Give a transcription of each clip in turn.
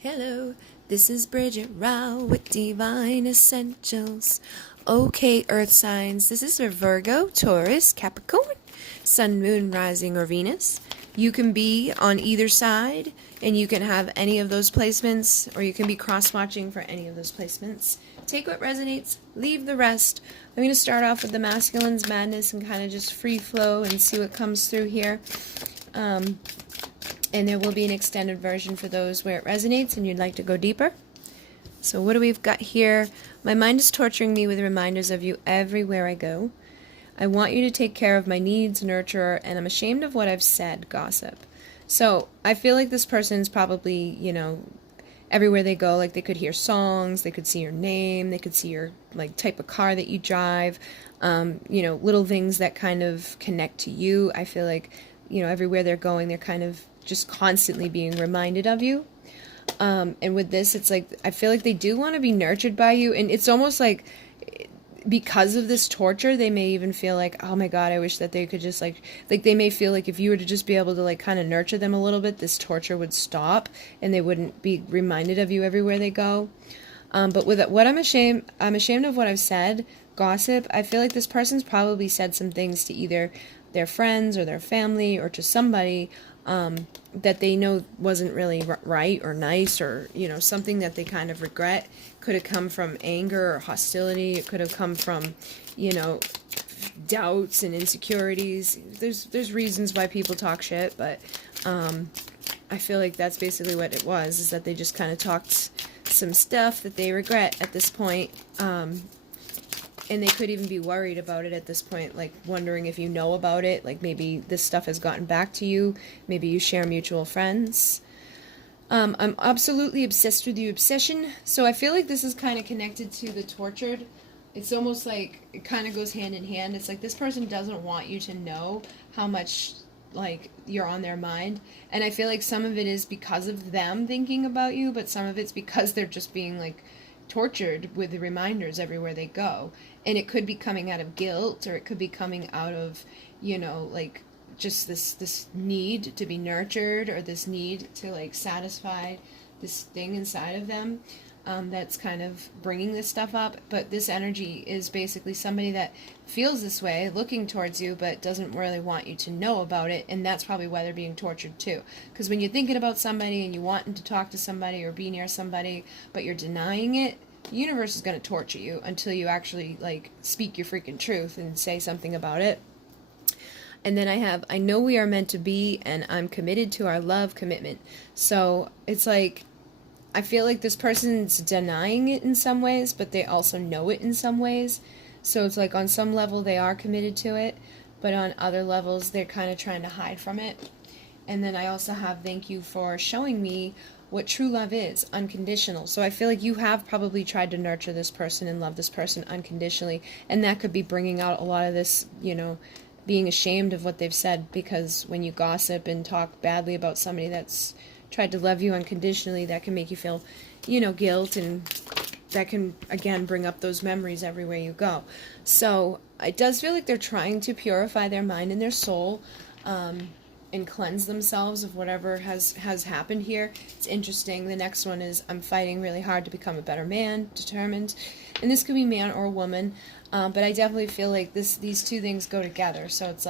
Hello, this is Bridget Rau with Divine Essentials. Okay, Earth signs, this is for Virgo, Taurus, Capricorn, Sun, Moon, Rising, or Venus. You can be on either side, and you can have any of those placements, or you can be cross-watching for any of those placements. Take what resonates, leave the rest. I'm going to start off with the masculine's madness and kind of just free flow and see what comes through here. And there will be an extended version for those where it resonates and you'd like to go deeper. So what do we've got here? My mind is torturing me with reminders of you everywhere I go. I want you to take care of my needs, nurturer, and I'm ashamed of what I've said, gossip. So I feel like this person's probably, everywhere they go, like they could hear songs, they could see your name, they could see your type of car that you drive, little things that kind of connect to you. I feel like, everywhere they're going, they're kind of just constantly being reminded of you. And with this, it's like, I feel like they do want to be nurtured by you. And it's almost like because of this torture, they may even feel like, oh my God, I wish that they could just like they may feel like if you were to just be able to kind of nurture them a little bit, this torture would stop and they wouldn't be reminded of you everywhere they go. But with what I'm ashamed of what I've said, gossip. I feel like this person's probably said some things to either their friends or their family or to somebody that they know wasn't really right or nice, or something that they kind of regret. Could have come from anger or hostility. It could have come from doubts and insecurities. There's reasons why people talk shit, but I feel like that's basically what it was, is that they just kind of talked some stuff that they regret at this point. And they could even be worried about it at this point, like wondering if you know about it, like maybe this stuff has gotten back to you, maybe you share mutual friends. I'm absolutely obsessed with you, obsession. So I feel like this is kind of connected to the tortured. It's almost like it kind of goes hand in hand. It's like this person doesn't want you to know how much you're on their mind. And I feel like some of it is because of them thinking about you, but some of it's because they're just being tortured with the reminders everywhere they go. And it could be coming out of guilt, or it could be coming out of just this need to be nurtured, or this need to satisfy this thing inside of them that's kind of bringing this stuff up. But this energy is basically somebody that feels this way looking towards you but doesn't really want you to know about it, and that's probably why they're being tortured too. Because when you're thinking about somebody and you wanting to talk to somebody or be near somebody but you're denying it, the universe is going to torture you until you actually speak your freaking truth and say something about it. And then I know we are meant to be, and I'm committed to our love commitment. So it's I feel like this person's denying it in some ways, but they also know it in some ways. So it's on some level they are committed to it, but on other levels they're kind of trying to hide from it. And then I also have thank you for showing me what true love is, unconditional. So I feel like you have probably tried to nurture this person and love this person unconditionally, and that could be bringing out a lot of this, being ashamed of what they've said, because when you gossip and talk badly about somebody that's tried to love you unconditionally, that can make you feel, guilt, and that can, again, bring up those memories everywhere you go. So it does feel like they're trying to purify their mind and their soul, and cleanse themselves of whatever has happened here. It's interesting. The next one is, I'm fighting really hard to become a better man, determined. And this could be man or woman, but I definitely feel like these two things go together. So it's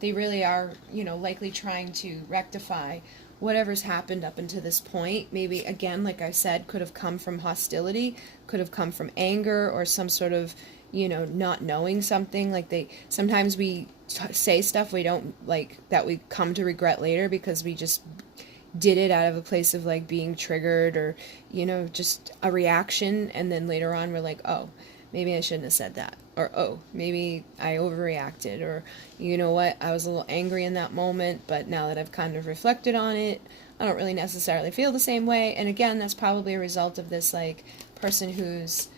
they really are, likely trying to rectify whatever's happened up until this point. Maybe, again, like I said, could have come from hostility, could have come from anger, or some sort of, not knowing something. Sometimes we say stuff we don't that we come to regret later because we just did it out of a place of being triggered, or just a reaction, and then later on we're oh, maybe I shouldn't have said that, or oh, maybe I overreacted, or what, I was a little angry in that moment, but now that I've kind of reflected on it, I don't really necessarily feel the same way. And again, that's probably a result of this person who's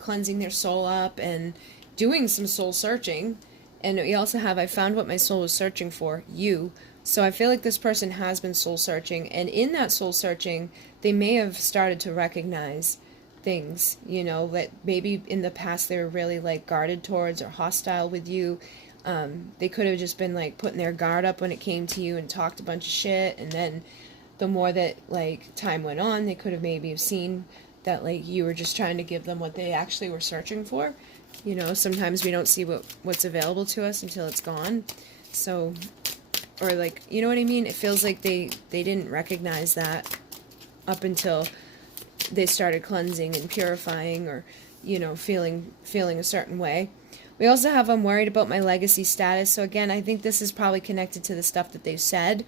cleansing their soul up and doing some soul searching. And we also have, I found what my soul was searching for, you. So I feel like this person has been soul searching, and in that soul searching, they may have started to recognize things, that maybe in the past they were really guarded towards or hostile with you. They could have just been putting their guard up when it came to you and talked a bunch of shit, and then the more that, like, time went on, they could have maybe seen that, like, you were just trying to give them what they actually were searching for. You know, sometimes we don't see what's available to us until it's gone. So, or, like, you know what I mean? It feels like they didn't recognize that up until they started cleansing and purifying, or, you know, feeling a certain way. We also have, I'm worried about my legacy status. So again, I think this is probably connected to the stuff that they've said.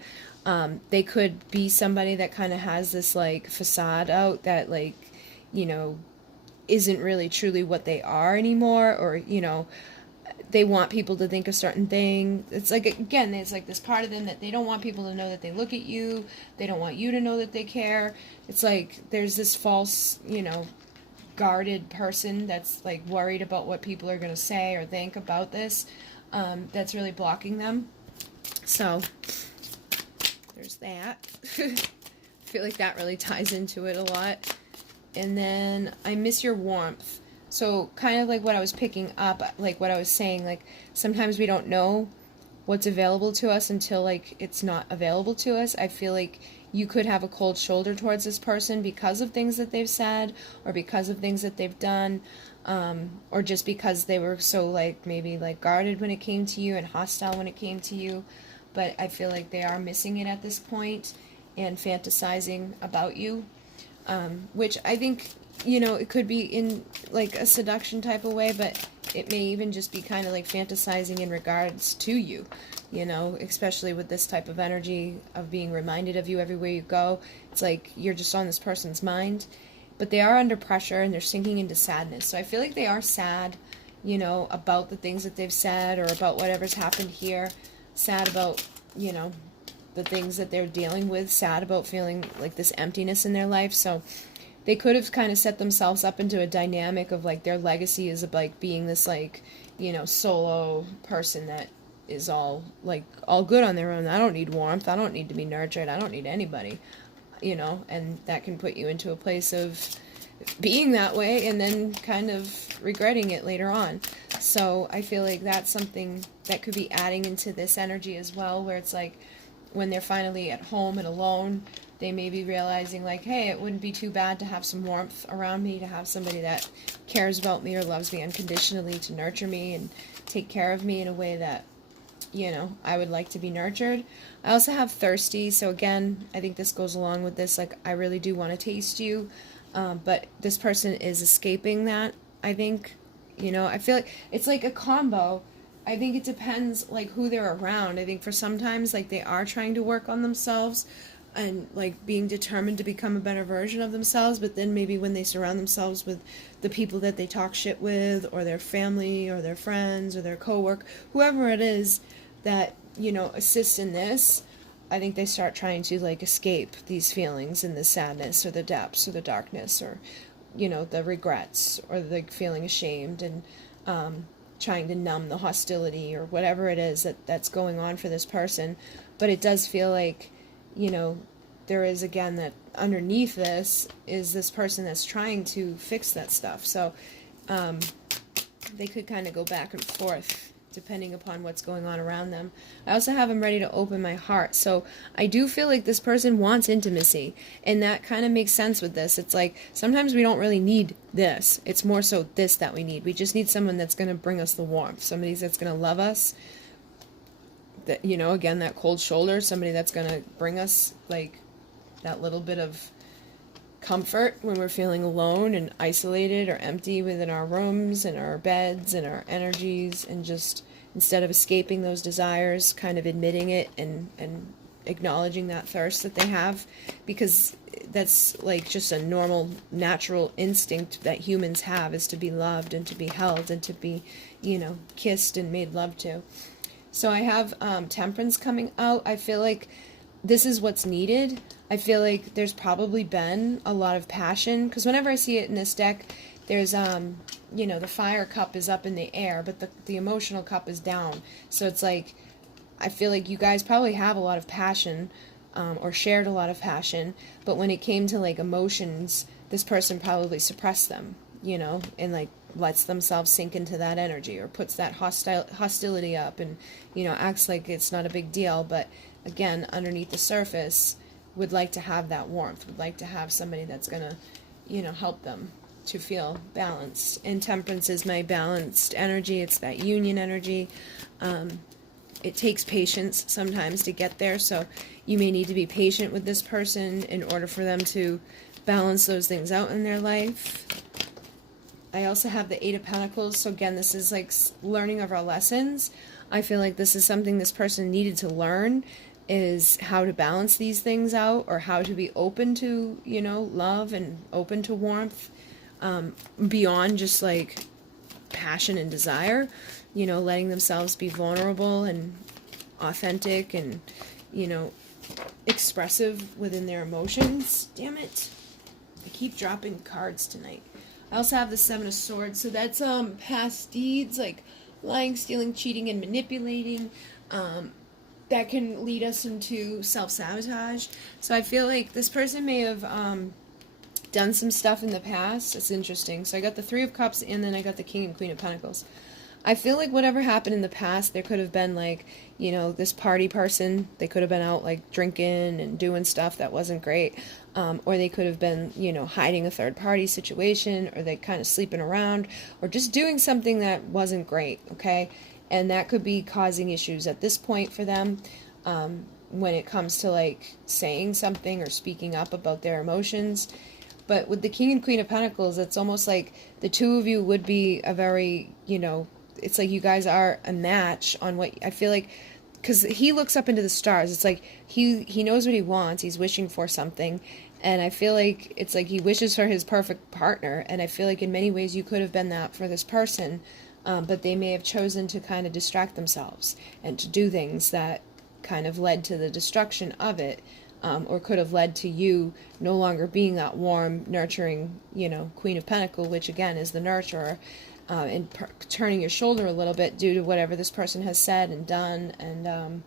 They could be somebody that kind of has this, like, facade out that, like, you know, isn't really truly what they are anymore, or, you know, they want people to think a certain thing. It's like, again, there's like this part of them that they don't want people to know that they look at you. They don't want you to know that they care. It's like there's this false, you know, guarded person that's, like, worried about what people are going to say or think about this, that's really blocking them. So there's that. I feel like that really ties into it a lot. And then I miss your warmth. So kind of like what I was picking up, like what I was saying, like sometimes we don't know what's available to us until, like, it's not available to us. I feel like you could have a cold shoulder towards this person because of things that they've said, or because of things that they've done, or just because they were so, like, maybe, like, guarded when it came to you and hostile when it came to you. But I feel like they are missing it at this point and fantasizing about you, which I think, you know, it could be in, like, a seduction type of way, but it may even just be kind of like fantasizing in regards to you, you know, especially with this type of energy of being reminded of you everywhere you go. It's like you're just on this person's mind, but they are under pressure and they're sinking into sadness. So I feel like they are sad, you know, about the things that they've said or about whatever's happened here, sad about, you know, the things that they're dealing with, sad about feeling like this emptiness in their life. So they could have kind of set themselves up into a dynamic of, like, their legacy is of, like, being this, like, you know, solo person that is all, like, all good on their own. I don't need warmth. I don't need to be nurtured. I don't need anybody, you know, and that can put you into a place of being that way and then kind of regretting it later on. So I feel like that's something that could be adding into this energy as well, where it's like when they're finally at home and alone, they may be realizing, like, hey, it wouldn't be too bad to have some warmth around me, to have somebody that cares about me or loves me unconditionally, to nurture me and take care of me in a way that, you know, I would like to be nurtured. I also have thirsty, so again, I think this goes along with this, like, I really do want to taste you, but this person is escaping that, I think, you know, I feel like it's like a combo. I think it depends, like, who they're around. I think for sometimes, like, they are trying to work on themselves, and, like, being determined to become a better version of themselves, but then maybe when they surround themselves with the people that they talk shit with, or their family, or their friends, or their coworker, whoever it is that, you know, assists in this, I think they start trying to, like, escape these feelings and the sadness, or the depths, or the darkness, or, you know, the regrets, or the feeling ashamed, and trying to numb the hostility, or whatever it is that's going on for this person. But it does feel like, you know, there is, again, that underneath this is this person that's trying to fix that stuff. So they could kind of go back and forth depending upon what's going on around them. I also have them ready to open my heart. So I do feel like this person wants intimacy, and that kind of makes sense with this. It's like sometimes we don't really need this. It's more so this that we need. We just need someone that's going to bring us the warmth, somebody that's going to love us. That, you know, again, that cold shoulder, somebody that's going to bring us, like, that little bit of comfort when we're feeling alone and isolated or empty within our rooms and our beds and our energies, and just, instead of escaping those desires, kind of admitting it and acknowledging that thirst that they have, because that's, like, just a normal, natural instinct that humans have, is to be loved and to be held and to be, you know, kissed and made love to. So I have Temperance coming out. I feel like this is what's needed. I feel like there's probably been a lot of passion, because whenever I see it in this deck, there's, you know, the fire cup is up in the air, but the emotional cup is down. So it's like, I feel like you guys probably have a lot of passion, or shared a lot of passion, but when it came to, like, emotions, this person probably suppressed them, you know, and, like, lets themselves sink into that energy, or puts that hostility up, and, you know, acts like it's not a big deal. But again, underneath the surface, would like to have that warmth, would like to have somebody that's going to, you know, help them to feel balanced. And Temperance is my balanced energy. It's that union energy. It takes patience sometimes to get there, so you may need to be patient with this person in order for them to balance those things out in their life. I also have the Eight of Pentacles, so again, this is like learning of our lessons. I feel like this is something this person needed to learn, is how to balance these things out, or how to be open to, you know, love and open to warmth, beyond just like passion and desire, you know, letting themselves be vulnerable and authentic and, you know, expressive within their emotions. Damn it. I keep dropping cards tonight. I also have the Seven of Swords, so that's past deeds, like lying, stealing, cheating, and manipulating, that can lead us into self-sabotage. So I feel like this person may have done some stuff in the past. It's interesting. So I got the Three of Cups, and then I got the King and Queen of Pentacles. I feel like whatever happened in the past, there could have been like, you know, this party person. They could have been out like drinking and doing stuff that wasn't great. Or they could have been, you know, hiding a third party situation, or they kind of sleeping around, or just doing something that wasn't great, okay? And that could be causing issues at this point for them, when it comes to like saying something or speaking up about their emotions. But with the King and Queen of Pentacles, it's almost like the two of you would be a very, you know, it's like you guys are a match on what, I feel like, because he looks up into the stars. It's like he knows what he wants. He's wishing for something. And I feel like it's like he wishes for his perfect partner. And I feel like in many ways you could have been that for this person. But they may have chosen to kind of distract themselves and to do things that kind of led to the destruction of it. Or could have led to you no longer being that warm, nurturing, you know, Queen of Pentacles, which again is the nurturer. And turning your shoulder a little bit due to whatever this person has said and done, and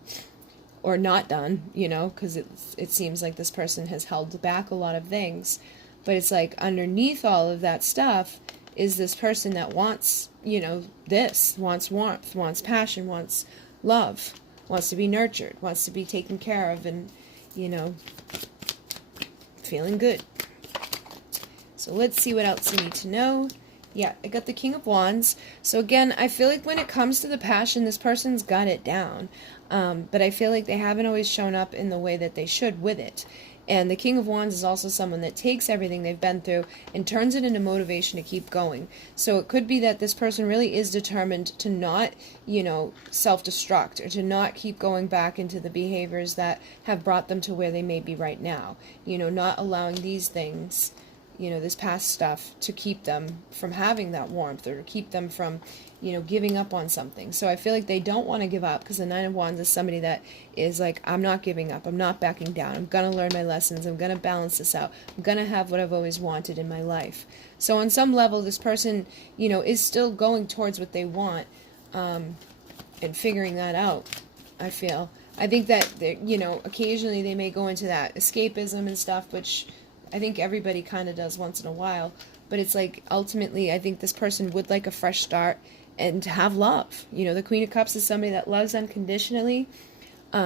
or not done, you know, because it seems like this person has held back a lot of things. But it's like underneath all of that stuff is this person that wants, you know, wants warmth, wants passion, wants love, wants to be nurtured, wants to be taken care of, and, you know, feeling good. So let's see what else you need to know. Yeah, I got the King of Wands. So again, I feel like when it comes to the passion, this person's got it down. But I feel like they haven't always shown up in the way that they should with it. And the King of Wands is also someone that takes everything they've been through and turns it into motivation to keep going. So it could be that this person really is determined to not, you know, self-destruct, or to not keep going back into the behaviors that have brought them to where they may be right now. You know, not allowing these things, you know, this past stuff, to keep them from having that warmth, or to keep them from, you know, giving up on something. So I feel like they don't want to give up, because the Nine of Wands is somebody that is like, I'm not giving up, I'm not backing down, I'm going to learn my lessons, I'm going to balance this out, I'm going to have what I've always wanted in my life. So on some level, this person, you know, is still going towards what they want, and figuring that out, I feel. I think that, you know, occasionally they may go into that escapism and stuff, which I think everybody kind of does once in a while. But it's like, ultimately, I think this person would like a fresh start and to have love. You know, the Queen of Cups is somebody that loves unconditionally.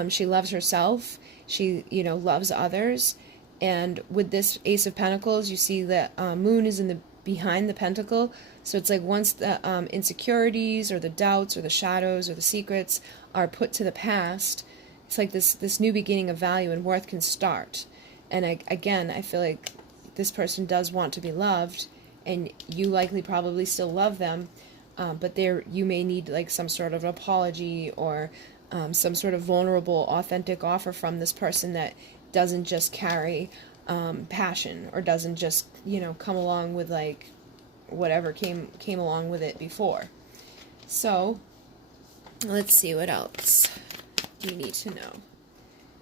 She loves herself. She, you know, loves others. And with this Ace of Pentacles, you see that Moon is in the behind the pentacle. So it's like once the insecurities or the doubts or the shadows or the secrets are put to the past, it's like this new beginning of value and worth can start. And again, I feel like this person does want to be loved, and you likely probably still love them, but you may need like some sort of apology, or some sort of vulnerable, authentic offer from this person that doesn't just carry passion, or doesn't just, you know, come along with like whatever came along with it before. So let's see, what else do you need to know?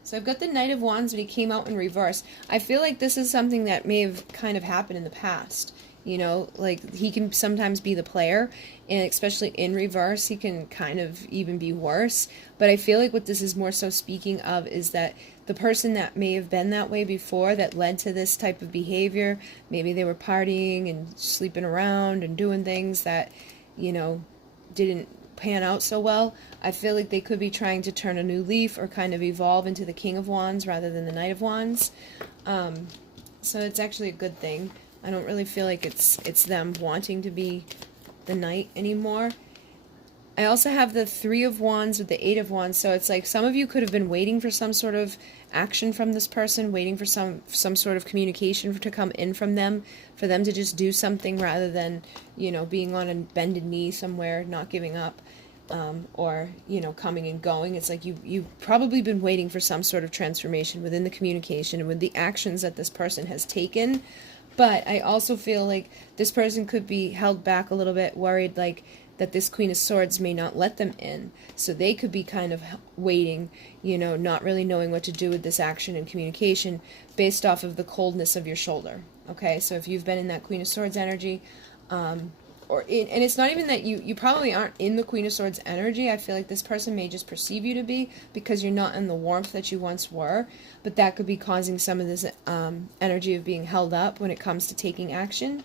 So I've got the Knight of Wands, but he came out in reverse. I feel like this is something that may have kind of happened in the past. You know, like he can sometimes be the player, and especially in reverse, he can kind of even be worse. But I feel like what this is more so speaking of is that the person that may have been that way before, that led to this type of behavior, maybe they were partying and sleeping around and doing things that, you know, didn't pan out so well. I feel like they could be trying to turn a new leaf or kind of evolve into the King of Wands rather than the Knight of Wands. So it's actually a good thing. I don't really feel like it's them wanting to be the Knight anymore. I also have the Three of Wands with the Eight of Wands, so it's like some of you could have been waiting for some sort of action from this person, waiting for some sort of communication to come in from them, for them to just do something rather than, you know, being on a bended knee somewhere, not giving up, or, you know, coming and going. It's like you've probably been waiting for some sort of transformation within the communication and with the actions that this person has taken. But I also feel like this person could be held back a little bit, worried like that this Queen of Swords may not let them in. So they could be kind of waiting, you know, not really knowing what to do with this action and communication based off of the coldness of your shoulder. Okay, so if you've been in that Queen of Swords energy, and it's not even that you probably aren't in the Queen of Swords energy. I feel like this person may just perceive you to be because you're not in the warmth that you once were, but that could be causing some of this energy of being held up when it comes to taking action.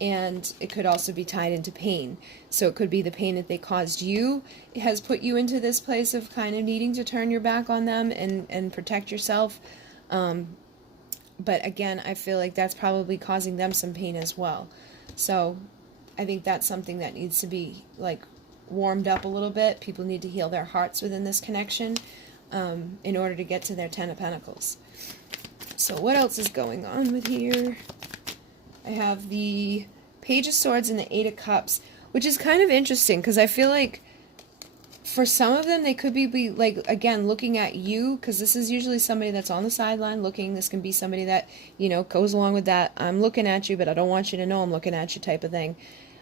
And it could also be tied into pain. So it could be the pain that they caused you has put you into this place of kind of needing to turn your back on them and protect yourself. But again, I feel like that's probably causing them some pain as well. So I think that's something that needs to be like warmed up a little bit. People need to heal their hearts within this connection in order to get to their Ten of Pentacles. So what else is going on with here? I have the Page of Swords and the Eight of Cups, which is kind of interesting because I feel like for some of them they could be like, again, looking at you, because this is usually somebody that's on the sideline looking. This can be somebody that, you know, goes along with that I'm looking at you but I don't want you to know I'm looking at you type of thing.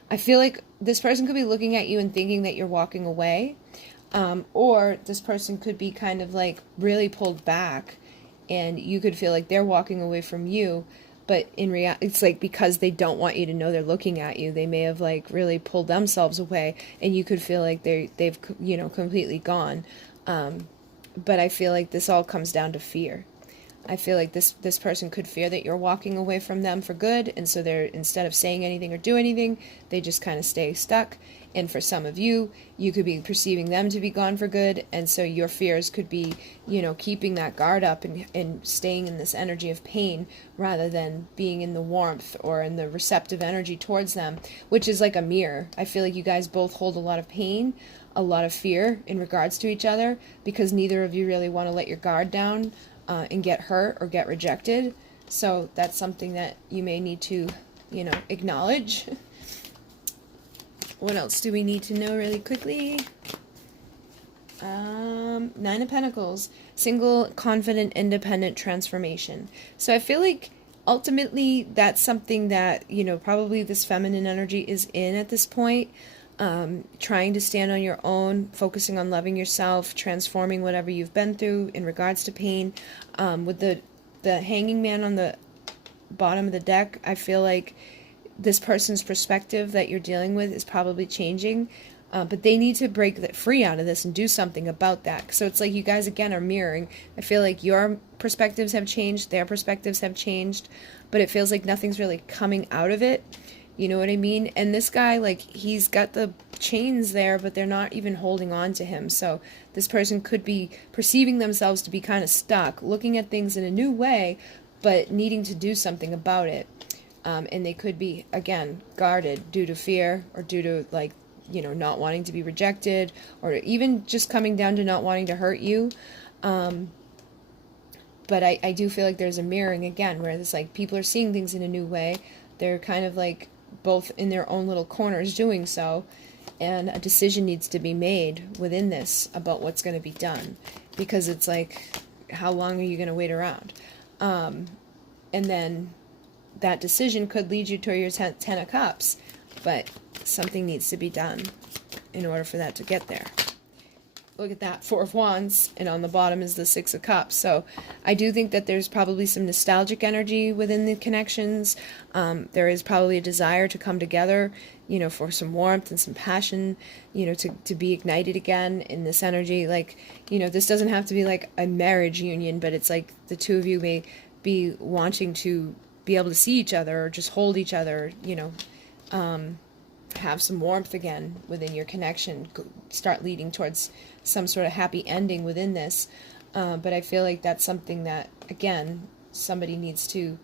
I feel like this person could be looking at you and thinking that you're walking away, or this person could be kind of like really pulled back and you could feel like they're walking away from you. But in reality, it's like because they don't want you to know they're looking at you, they may have like really pulled themselves away, and you could feel like they've you know, completely gone. But I feel like this all comes down to fear. I feel like this person could fear that you're walking away from them for good, and so they're, instead of saying anything or do anything, they just kind of stay stuck. And for some of you, you could be perceiving them to be gone for good, and so your fears could be, you know, keeping that guard up and staying in this energy of pain rather than being in the warmth or in the receptive energy towards them, which is like a mirror. I feel like you guys both hold a lot of pain, a lot of fear in regards to each other, because neither of you really want to let your guard down and get hurt or get rejected. So that's something that you may need to, you know, acknowledge. What else do we need to know really quickly? Nine of Pentacles. Single, confident, independent transformation. So I feel like ultimately that's something that, you know, probably this feminine energy is in at this point. Trying to stand on your own, focusing on loving yourself, transforming whatever you've been through in regards to pain. With the Hanging Man on the bottom of the deck, I feel like this person's perspective that you're dealing with is probably changing, but they need to break that free out of this and do something about that. So it's like you guys again are mirroring. I feel like your perspectives have changed, their perspectives have changed, but it feels like nothing's really coming out of it. You know what I mean? And this guy, like, he's got the chains there, but they're not even holding on to him. So this person could be perceiving themselves to be kind of stuck, looking at things in a new way, but needing to do something about it. And they could be, again, guarded due to fear or due to, like, you know, not wanting to be rejected, or even just coming down to not wanting to hurt you. But I do feel like there's a mirroring again, where it's like people are seeing things in a new way. They're kind of like both in their own little corners doing so, and a decision needs to be made within this about what's going to be done, because it's like, how long are you going to wait around? And then that decision could lead you to your Ten of Cups, but something needs to be done in order for that to get there. Look at that, Four of Wands, and on the bottom is the Six of Cups. So I do think that there's probably some nostalgic energy within the connections. There is probably a desire to come together, you know, for some warmth and some passion, you know, to be ignited again in this energy. Like, you know, this doesn't have to be like a marriage union, but it's like the two of you may be wanting to be able to see each other or just hold each other, you know, have some warmth again within your connection, start leading towards some sort of happy ending within this. But I feel like that's something that, again, somebody needs to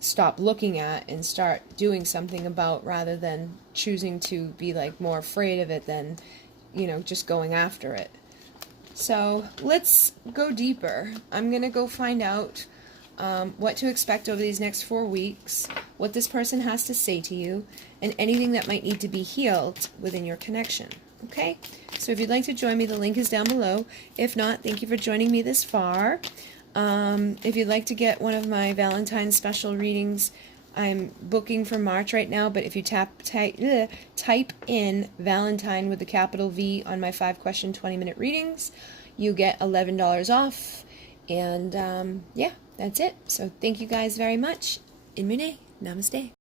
stop looking at and start doing something about, rather than choosing to be like more afraid of it than, you know, just going after it. So let's go deeper. I'm going to go find out what to expect over these next 4 weeks, what this person has to say to you, and anything that might need to be healed within your connection. Okay? So if you'd like to join me, the link is down below. If not, thank you for joining me this far. If you'd like to get one of my Valentine's special readings, I'm booking for March right now, but if you type in Valentine with the capital V on my 5-question 20-minute readings, you get $11 off. And yeah, that's it. So thank you guys very much. In Mune. Namaste.